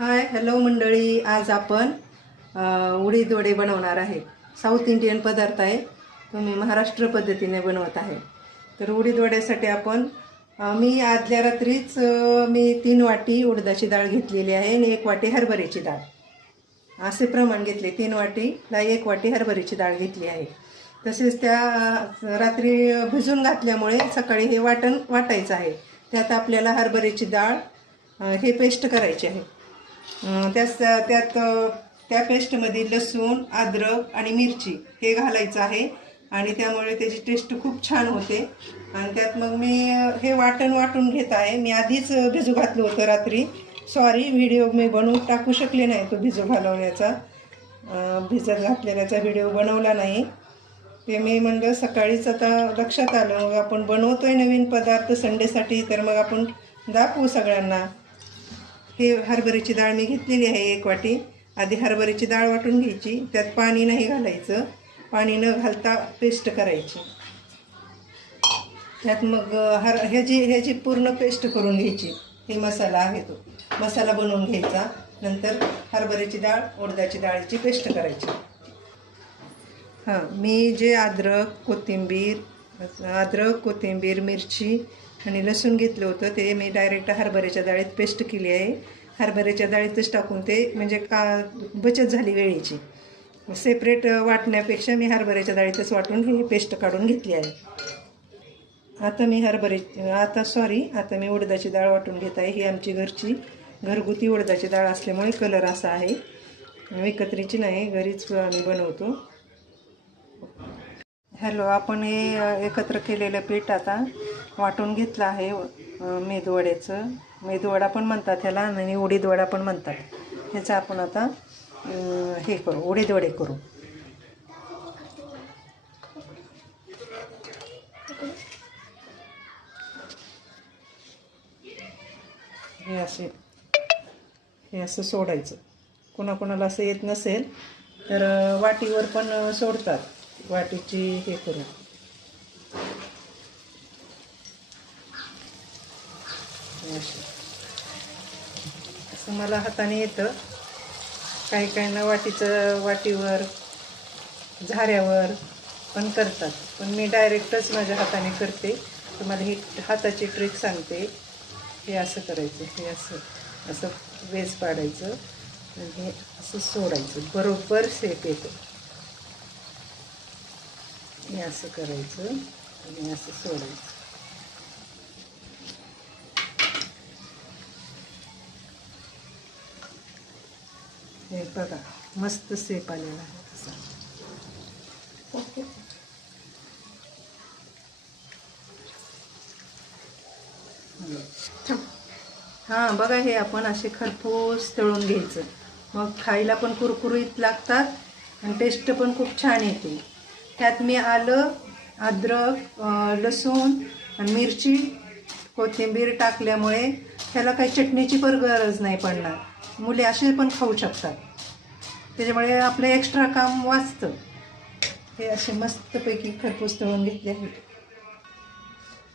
Hi hello मंडळी, आज आपण उडीद वडे बनवणार आहे। साऊथ इंडियन पदार्थ आहे, तो मी महाराष्ट्र पद्धतीने बनवत आहे। तर उडीद वड्यासाठी आपण मी आदल्या रात्रीच मी 3 वाटी उडदाची डाळ घेतलेली आहे आणि 1 वाटी हरभऱ्याची डाळ, असे प्रमाण घेतले। 3 वाटीला 1 वाटी हरभऱ्याची डाळ घेतली आहे। तसेच त्या रात्री भिजून घातल्यामुळे सकाळी हे वाटण वाटायचं आहे। त्यात आपल्याला हरभऱ्याची डाळ हे पेस्ट करायची आहे। त्यात त्या पेस्टमध्ये लसूण, अद्रक आणि मिरची हे घालायचं आहे आणि त्यामुळे त्याची टेस्ट खूप छान होते। आणि त्यात मग मी हे वाटण वाटून घेत आहे। मी आधीच भिजू घातलं होतं रात्री, सॉरी व्हिडिओ मी बनवून टाकू शकले नाही, तो भिजू घालवण्याचा भिजत घातलेल्याचा व्हिडिओ बनवला नाही। ते मी म्हणलं सकाळीच आता लक्षात आलं आपण बनवतोय नवीन पदार्थ संडेसाठी, तर मग आपण दाखवू सगळ्यांना। हे हरभऱ्याची डाळ मी घेतलेली आहे 1 वाटी। आधी हरभऱ्याची डाळ वाटून घ्यायची, त्यात पाणी नाही घालायचं, पाणी न घालता पेस्ट करायची। त्यात मग ह्याची पूर्ण पेस्ट करून घ्यायची। हे मसाला आहे, तो मसाला बनवून घ्यायचा। नंतर हरभऱ्याची डाळ, उडदाची डाळीची पेस्ट करायची। मी जे अद्रक, कोथिंबीर, मिरची आणि लसूण घेतलं होतं ते मी डायरेक्ट हरभऱ्याच्या डाळीत पेस्ट केली आहे। हरभऱ्याच्या डाळीतच टाकून ते म्हणजे बचत झाली वेळेची। सेपरेट वाटण्यापेक्षा मी हरभऱ्याच्या डाळीतच वाटून ही पेस्ट काढून घेतली आहे। आता मी उडदाची डाळ वाटून घेत आहे। ही आमची घरगुती उडदाची डाळ असल्यामुळे कलर असा आहे, विकत्रीची नाही, घरीच आम्ही बनवतो। हॅलो, आपण हे एकत्र केलेलं पीठ आता वाटून घेतलं आहे। मेदूवडा पण म्हणतात ह्याला आणि उडीद वडा पण म्हणतात। ह्याचं आपण आता हे करू, उडीद वडे करू। हे असं सोडायचं। कोणाकोणाला असं येत नसेल तर वाटीवर पण सोडतात, वाटीची हे करू। असं मला हाताने येतं, काही ना वाटीवर झाऱ्यावर पण करतात, पण मी डायरेक्टच माझ्या हाताने करते। तुम्हाला ही हाताची ट्रिक सांगते। हे असं करायचं, हे असं वेस पाडायचं आणि हे असं सोडायचं, बरोबर शेप येतो। हे असं करायचं आणि असं सोडायचं। हे बघा, मस्त शेप आलेला आहे तसा। बघा, हे आपण असे खरपूस तळून घ्यायचं, मग खायला पण कुरकुरीत लागतात आणि टेस्ट पण खूप छान येते। त्यात मी आलं, अद्रक, लसूण आणि मिरची, कोथिंबीर टाकल्यामुळे त्याला काही चटणीची पण गरज नाही पडणार। मुले असे पण खाऊ शकतात, त्याच्यामुळे आपलं एक्स्ट्रा काम वाचतं। हे असे मस्तपैकी खरपूस तळून घेतले आहेत।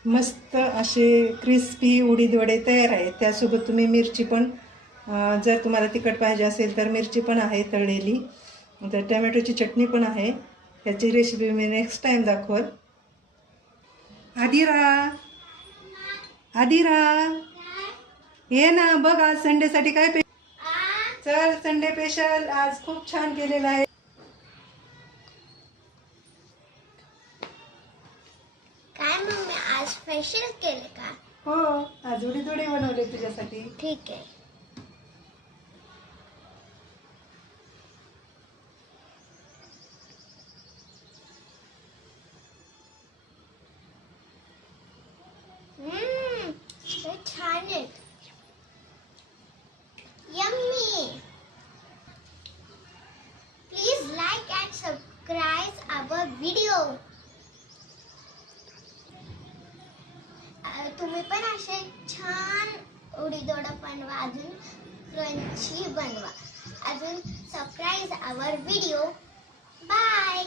मस्त असे क्रिस्पी उडीद वडे तयार आहेत। त्यासोबत तुम्ही मिरची पण, जर तुम्हाला तिखट पाहिजे असेल तर मिरची पण आहे तळलेली, तर टमॅटोची चटणी पण आहे। ह्याची रेसिपी मी नेक्स्ट टाइम दाखवत। आदिरा ये ना, बघ आज संडेसाठी काय चल, संडे स्पेशल आज खूप छान केलेला आहे। काय मम्मी, आज स्पेशल केले का? हो, आज उडीद वडे बनवले तुझ्यासाठी। ठीक आहे। हे छान आहे, yummy. Please like and subscribe our video. तुम्ही पण असे छान उडीद वडा बनवा, अजून क्रंची बनवा, अजून सबस्क्राईब आवर व्हिडिओ। बाय।